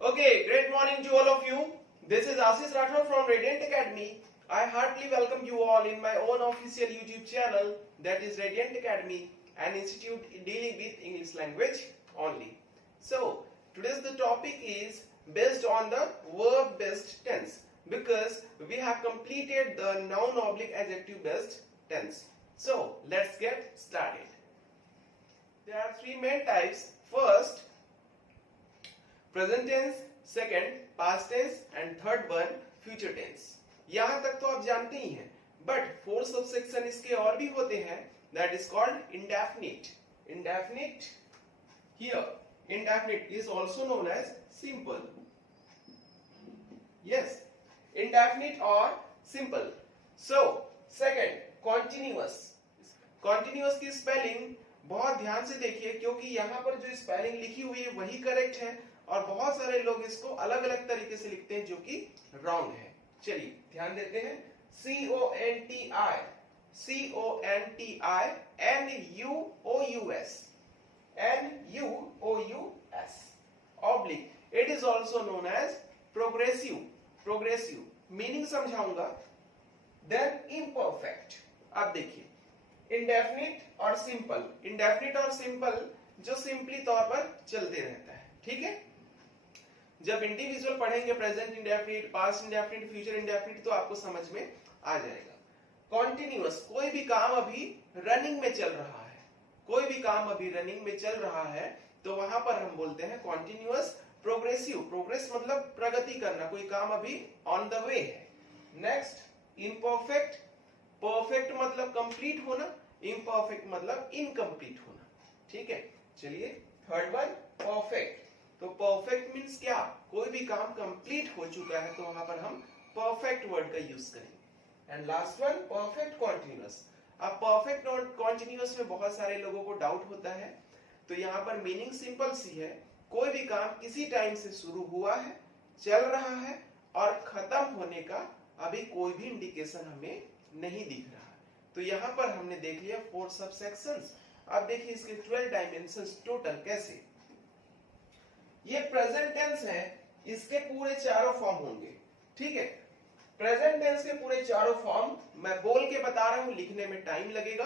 Okay, great morning to all of you. This is Ashish Rathod from Radiant Academy. I heartily welcome you all in my own official YouTube channel, that is Radiant Academy, an institute dealing with English language only. So, today's the topic is based on the verb based tense, because we have completed the noun oblique adjective based tense. So, let's get started. There are three main types. First, present tense, second past tense and third one future tense. यहां तक तो आप जानते ही हैं, but fourth subsection इसके और भी होते हैं, that is called indefinite. Indefinite here, indefinite is also known as simple. Yes, indefinite और simple. So second, continuous. Continuous की स्पेलिंग बहुत ध्यान से देखिए, क्योंकि यहां पर जो स्पेलिंग लिखी हुई है वही करेक्ट है और बहुत सारे लोग इसको अलग अलग तरीके से लिखते हैं जो कि रॉन्ग है। चलिए ध्यान देते हैं। CONTI, CONTI NUOUS, NUOUS oblique, it is also known as progressive. Progressive meaning समझाऊंगा। Then imperfect. अब देखिए, इंडेफिनिट और सिंपल। इंडेफिनिट और सिंपल जो सिंपली तौर पर चलते रहता है, ठीक है। जब इंडिविजुअल पढ़ेंगे present indefinite, past indefinite, future indefinite, तो आपको समझ में आ जाएगा। कॉन्टिन्यूअस, कोई भी काम अभी रनिंग में चल रहा है, कोई भी काम अभी रनिंग में चल रहा है, तो वहां पर हम बोलते हैं कॉन्टिन्यूअस। प्रोग्रेसिव, प्रोग्रेस मतलब प्रगति करना, कोई काम अभी ऑन द वे है। Next, imperfect. परफेक्ट मतलब कंप्लीट होना, इम्परफेक्ट मतलब इनकम्प्लीट होना, ठीक है। चलिए थर्ड वन, परफेक्ट। तो परफेक्ट मींस क्या? कोई भी काम कंप्लीट हो चुका है, तो वहां पर हम परफेक्ट वर्ड का यूज करेंगे। And last one, perfect continuous. अब परफेक्ट कॉन्टिन्यूअस में बहुत सारे लोगों को डाउट होता है, तो यहाँ पर मीनिंग सिंपल सी है, कोई भी काम किसी टाइम से शुरू हुआ है, चल रहा है और खत्म होने का अभी कोई भी इंडिकेशन हमें नहीं दिख रहा है। तो यहाँ पर हमने देख लिया 4 सबसेक्शंस। अब देखिए इसके 12 डायमेंशंस टोटल कैसे। ये प्रेजेंट टेंस है, इसके पूरे चारों फॉर्म होंगे, ठीक है। प्रेजेंट टेंस के पूरे चारों फॉर्म मैं बोल के बता रहा हूं, लिखने में टाइम लगेगा।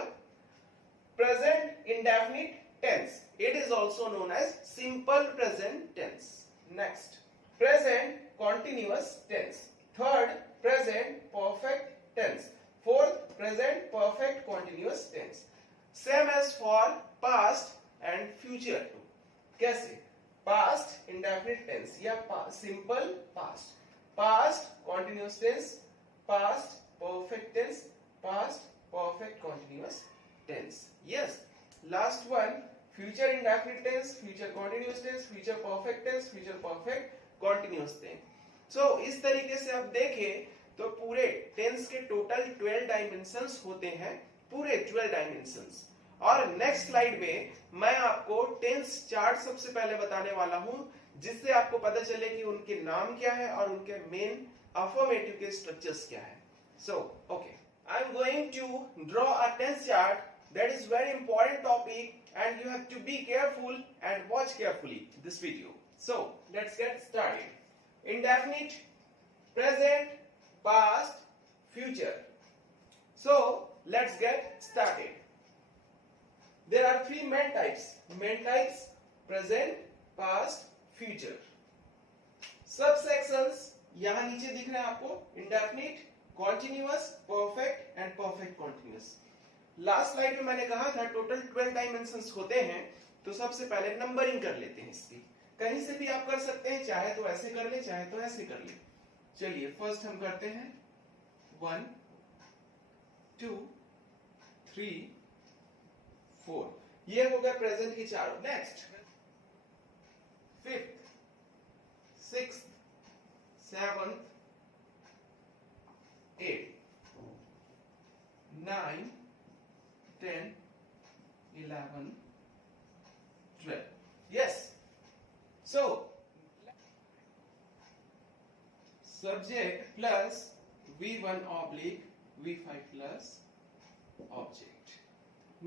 Present indefinite tense, it is also known as simple present tense. Next, present continuous tense. Third, present perfect tense. Fourth, present perfect continuous tense. Same as for past and future too. कैसे? Past indefinite tense या simple past, past continuous tense, past perfect tense, past perfect continuous tense. Yes, last one, future indefinite tense, future continuous tense, future perfect tense, future perfect continuous tense. So इस तरीके से आप देखें तो पूरे tense के total 12 dimensions होते हैं, पूरे 12 डायमेंशंस। और नेक्स्ट स्लाइड में मैं आपको टेंस चार्ट सबसे पहले बताने वाला हूं, जिससे आपको पता चले कि उनके नाम क्या है और उनके मेन अफर्मेटिव के स्ट्रक्चर्स क्या है। So okay, I am going to draw a tense chart, that is very important topic and you have to be careful and watch carefully this video. So let's get started. Indefinite, present, past, future. So let's get started. There are 3 main types. Main types: present, past, future. Subsections यहां नीचे दिख रहे हैं आपको, indefinite, continuous, perfect and perfect continuous. Last slide में मैंने कहा था टोटल 12 डायमेंशंस होते हैं, तो सबसे पहले नंबरिंग कर लेते हैं इसकी। कहीं से भी आप कर सकते हैं, चाहे तो ऐसे कर ले, चाहे तो ऐसे कर ले। चलिए फर्स्ट हम करते हैं 1 2 3 4, ये हो गया प्रेजेंट की चारों। Next, 5th 6th 7th 8th 9 10 11 12। Yes, so subject plus V1 oblique V5 plus object.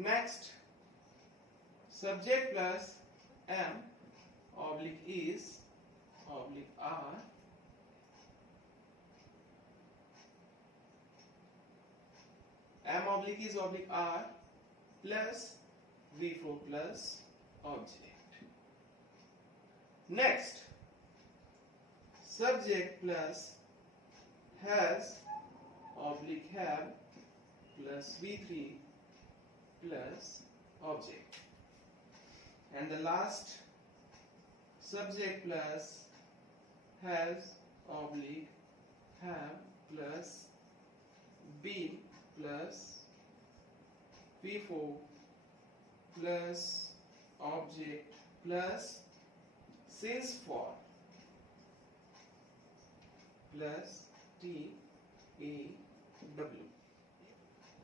Next, subject plus M oblique is oblique is oblique R plus V4 plus object. Next, subject plus has oblique have plus V3 plus object. And the last, subject plus has oblique have plus B plus V4 plus object plus since for plus T A W.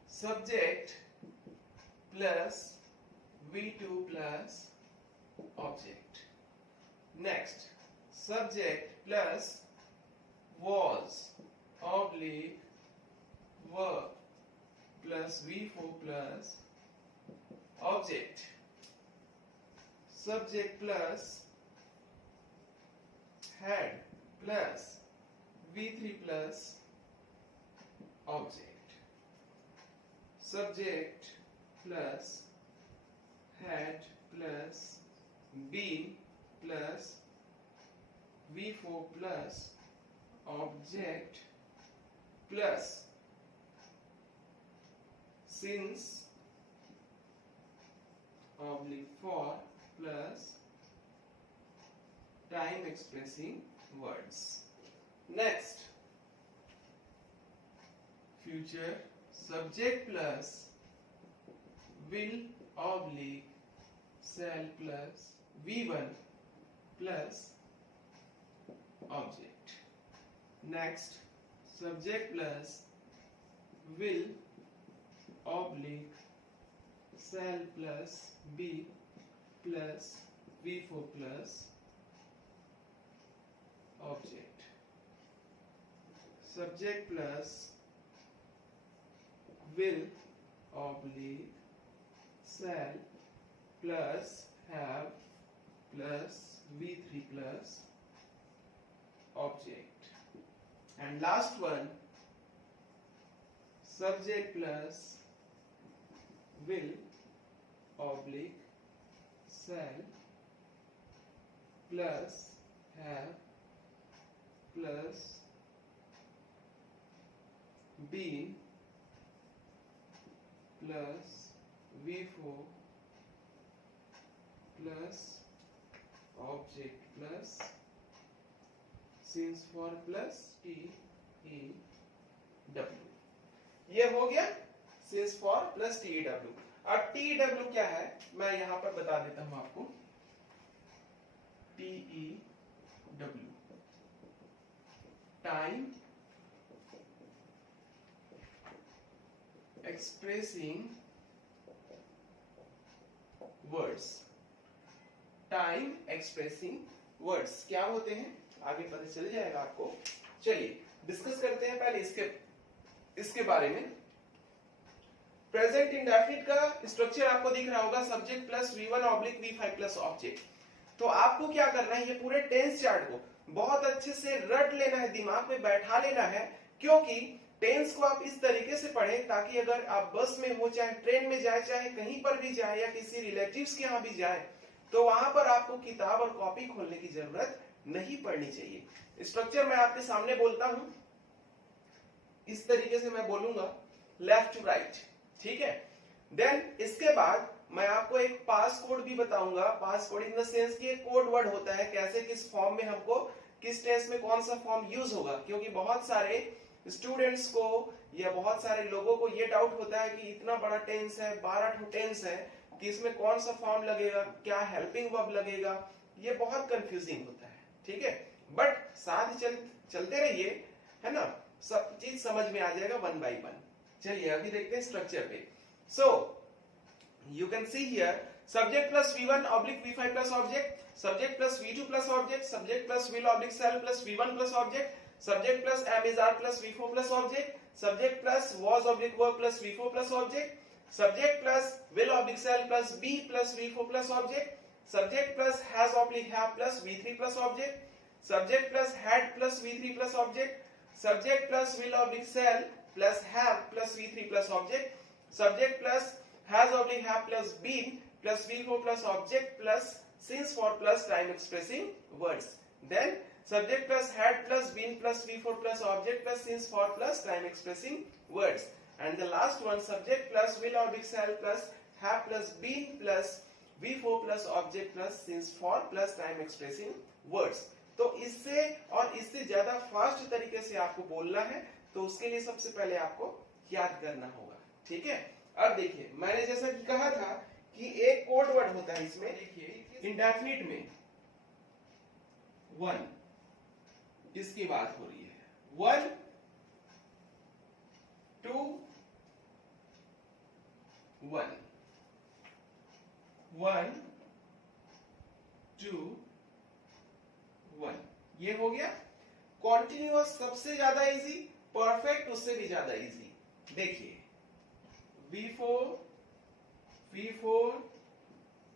Subject plus V2 plus object. Next, subject plus was oblique were plus V4 plus object. Subject plus had plus V3 plus object. Subject plus had plus B plus V4 plus object plus since oblique for plus time expressing words. Next, future subject plus will oblique shall plus V1 plus object. Next, subject plus will oblique shall plus B plus V4 plus object. Subject plus will oblique shall plus have plus V3 plus object. And last one, subject plus will oblique shall plus have plus B plus V4 plus object plus since for plus T E W. ये हो गया since for plus T E W. अब T E W क्या है मैं यहां पर बता देता हूं आपको. T E W time expressing words. Time expressing words क्या होते हैं आगे पता चल जाएगा आपको. चलिए डिस्कस करते हैं पहले इसके बारे में. प्रेजेंट इंडेफिनिट का स्ट्रक्चर आपको दिख रहा होगा. Subject plus V1 oblique V5 plus object. तो आपको क्या करना है, ये पूरे टेंस चार्ट को बहुत अच्छे से रट लेना है, दिमाग में बैठा लेना है. क्योंकि टेंस को आप इस तरीके से पढ़ें ताकि अगर आप बस में हो, चाहे ट्रेन में जाए, चाहे कहीं पर भी जाए या किसी रिलेटिव्स के यहाँ भी जाए, तो वहां पर आपको किताब और कॉपी खोलने की जरूरत नहीं पड़नी चाहिए. स्ट्रक्चर मैं आपके सामने बोलता हूं, इस तरीके से मैं बोलूंगा लेफ्ट टू राइट. ठीक है. देन इसके बाद मैं आपको एक पास कोड भी बताऊंगा. पास कोड इन द सेंस कि एक कोड वर्ड होता है, कैसे किस फॉर्म में हमको किस टेंस में कौन सा फॉर्म यूज होगा. क्योंकि बहुत सारे स्टूडेंट्स को या बहुत सारे लोगों को ये डाउट होता है कि इतना बड़ा टेंस है, 12 टेंस है, कि इसमें कौन सा फॉर्म लगेगा, क्या हेल्पिंग वर्ब लगेगा. ये बहुत कंफ्यूजिंग होता है. ठीक है. बट साथ ही चलते रहिए, है ना, सब चीज समझ में आ जाएगा वन बाय वन. चलिए अभी देखते हैं स्ट्रक्चर पे. So you can see here subject plus V1 oblique V5 plus object, subject plus V2 plus object, subject plus will oblique shall plus V1 plus object, subject plus am is are plus V4 plus object, subject plus was oblique were plus V4 plus object, subject plus will oblique shall plus B plus V4 plus object, subject plus has oblique have plus V3 plus object, subject plus had plus V3 plus object, subject plus will oblique shall plus have plus V3 plus object, subject plus has oblique have plus been plus V4 plus object plus since for plus time expressing words. Then subject plus had plus been plus V4 plus object plus since for plus time expressing words. And the last one, subject plus will oblique shall plus have plus been plus V4 plus object plus since for plus time expressing words. तो इससे और इससे ज्यादा fast तरीके से आपको बोलना है, तो उसके लिए सबसे पहले आपको याद करना होगा, ठीक है। अब देखिए, मैंने जैसा कि कहा था कि एक कोड वर्ड होता है इसमें, देखिए इंडेफिनिट में 1 इसकी बात हो रही है, 1 2 1 1 2 1 ये हो गया। कॉन्टिन्यूअस सबसे ज्यादा इजी, परफेक्ट उससे भी ज्यादा इजी। देखिए V4 V4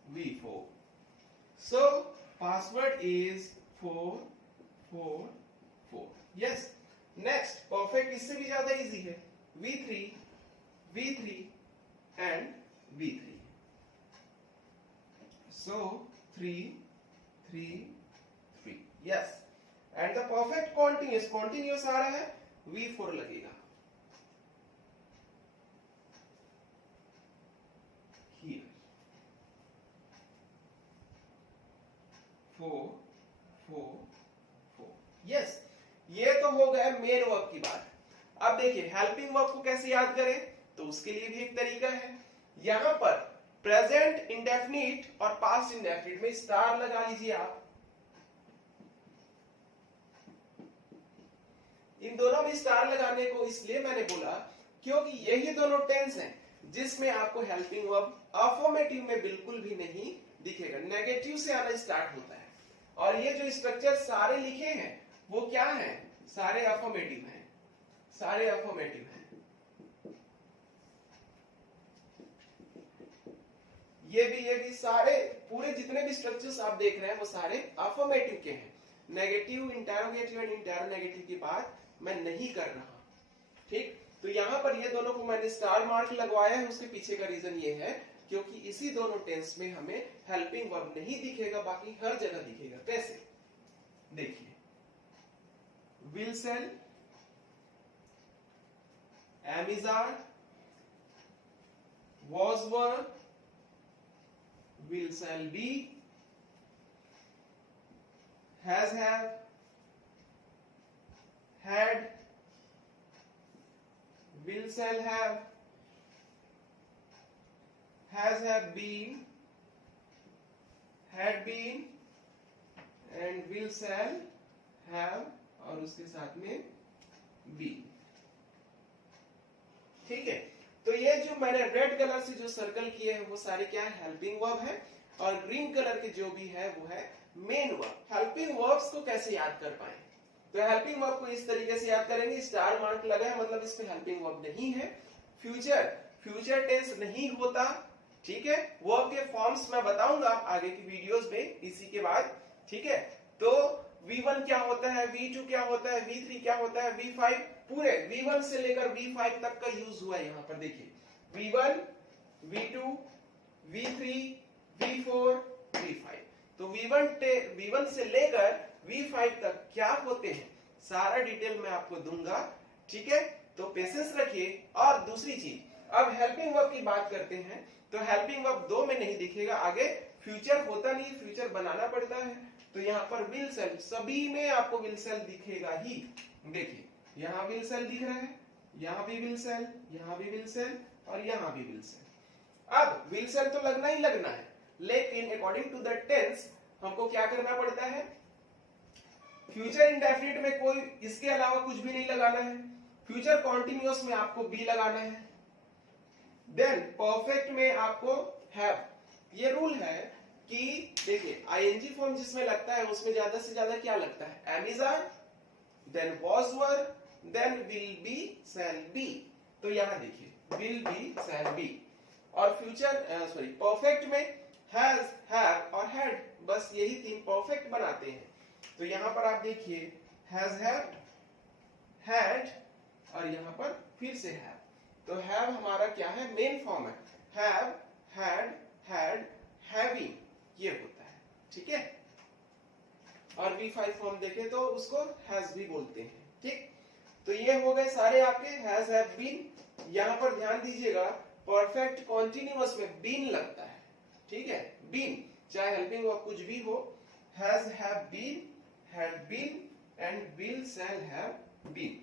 V4, so password is 444, yes। Next perfect इससे भी ज्यादा इजी है, V3 V3 and V3, so 3 3 3, yes। And the perfect continuous आ रहा है, V4 लगेगा here, 4 4 4, यस। ये तो हो गया मेन वर्ब की बात। अब देखिए हेल्पिंग वर्ब को कैसे याद करें, तो उसके लिए भी एक तरीका है। यहां पर प्रेजेंट इंडेफिनिट और पास्ट इंडेफिनिट में स्टार लगा लीजिए आप। इन दोनों में स्टार लगाने को इसलिए मैंने बोला क्योंकि यही दोनों टेंस हैं जिसमें आपको हेल्पिंग वर्ब अफर्मेटिव में बिल्कुल भी नहीं दिखेगा, नेगेटिव से आना स्टार्ट होता है। और ये जो स्ट्रक्चर सारे लिखे हैं वो क्या है, सारे अफर्मेटिव हैं, सारे अफर्मेटिव हैं। ये भी सारे पूरे जितने भी स्ट्रक्चर्स आप देख रहे हैं वो सारे अफर्मेटिव के हैं। नेगेटिव, इंटरोगेटिव एंड इंटरोनेगेटिव की बात मैं नहीं कर रहा, ठीक। तो यहां पर ये दोनों को मैंने स्टार मार्क लगवाया है, उसके पीछे का रीजन ये है क्योंकि इसी दोनों टेंस में हमें हेल्पिंग वर्ब नहीं दिखेगा, बाकी हर जगह दिखेगा। कैसे, देखिए will sell, Amazon, was were, will shall be, has have, had, will shall have, has have been, had been and will shall have और उसके साथ में be, ठीक है। तो ये जो मैंने रेड कलर से जो सर्कल किए हैं वो सारे क्या है, हेल्पिंग वर्ब है, और ग्रीन कलर के जो भी है वो है मेन वर्ब। हेल्पिंग वर्ब्स को कैसे याद कर पाए, तो हेल्पिंग वर्ब को इस तरीके से याद करेंगे, स्टार मार्क लगा है मतलब इसमें हेल्पिंग वर्ब नहीं है। फ्यूचर टेंस नहीं होता, ठीक है। वर्ब के फॉर्म्स मैं बताऊंगा आगे की वीडियोस में इसी के बाद, ठीक है। तो V1 क्या होता है, V2 क्या होता है, V3 क्या होता है, V5, पूरे V1 से लेकर V5 तक का यूज हुआ है। यहाँ पर देखिए V1, V2, V3, V4, V5, तो V1 से लेकर V5 तक क्या होते हैं सारा डिटेल मैं आपको दूंगा, ठीक है। तो पेशेंस रखिए। और दूसरी चीज, अब हेल्पिंग वर्ब की बात करते हैं, तो हेल्पिंग वर्ब 2 में नहीं दिखेगा, आगे फ्यूचर होता नहीं, फ्यूचर बनाना पड़ता है। तो यहाँ पर विल सेल, सभी में आपको विल सेल दिखेगा ही। देखिए यहाँ विल सेल दिख रहा है, यहाँ भी विल सेल, यहाँ भी विल सेल और यहाँ भी विल सेल। अब विल सेल तो लगना ही लगना है, लेकिन अकॉर्डिंग टू द टेंस हमको क्या करना पड़ता है, फ्यूचर इंडेफिनिट में कोई इसके अलावा कुछ भी नहीं लगाना है, फ्यूचर कॉन्टिन्यूअस में आपको बी लगाना है, देन परफेक्ट में आपको हैव। ये रूल है कि देखिए आईएनजी फॉर्म जिसमें लगता है उसमें ज्यादा से ज्यादा क्या लगता है, अमेज़न, then was were, then will be, shall be. तो यहां देखिए विल बी, शैल बी। और फ्यूचर परफेक्ट में हैज, हैव और हैड, बस यही 3 परफेक्ट बनाते हैं। तो यहां पर आप देखिए हैज, हैव, हैड और यहां पर फिर से हैव। तो हैव हमारा क्या है, मेन फॉर्म है। हैव, हैड, हैविंग, ये होता है, ठीक है। और V5 फॉर्म देखें तो उसको हैज भी बोलते हैं, ठीक। तो ये हो गए सारे आपके हैज, हैव, बीन। यहां पर ध्यान दीजिएगा, परफेक्ट कॉन्टिन्यूअस में बीन लगता है, ठीक है, बीन, चाहे हेल्पिंग वर्ब कुछ भी हो। Has, have been, had been and will, shall have been.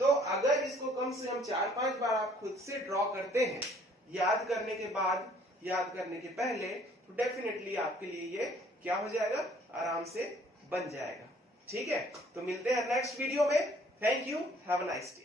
तो अगर इसको कम से कम 4-5 बार आप खुद से ड्रॉ करते हैं, याद करने के बाद, याद करने के पहले, तो डेफिनेटली आपके लिए ये क्या हो जाएगा, आराम से बन जाएगा, ठीक है। तो मिलते हैं नेक्स्ट वीडियो में। Thank you, have a nice day.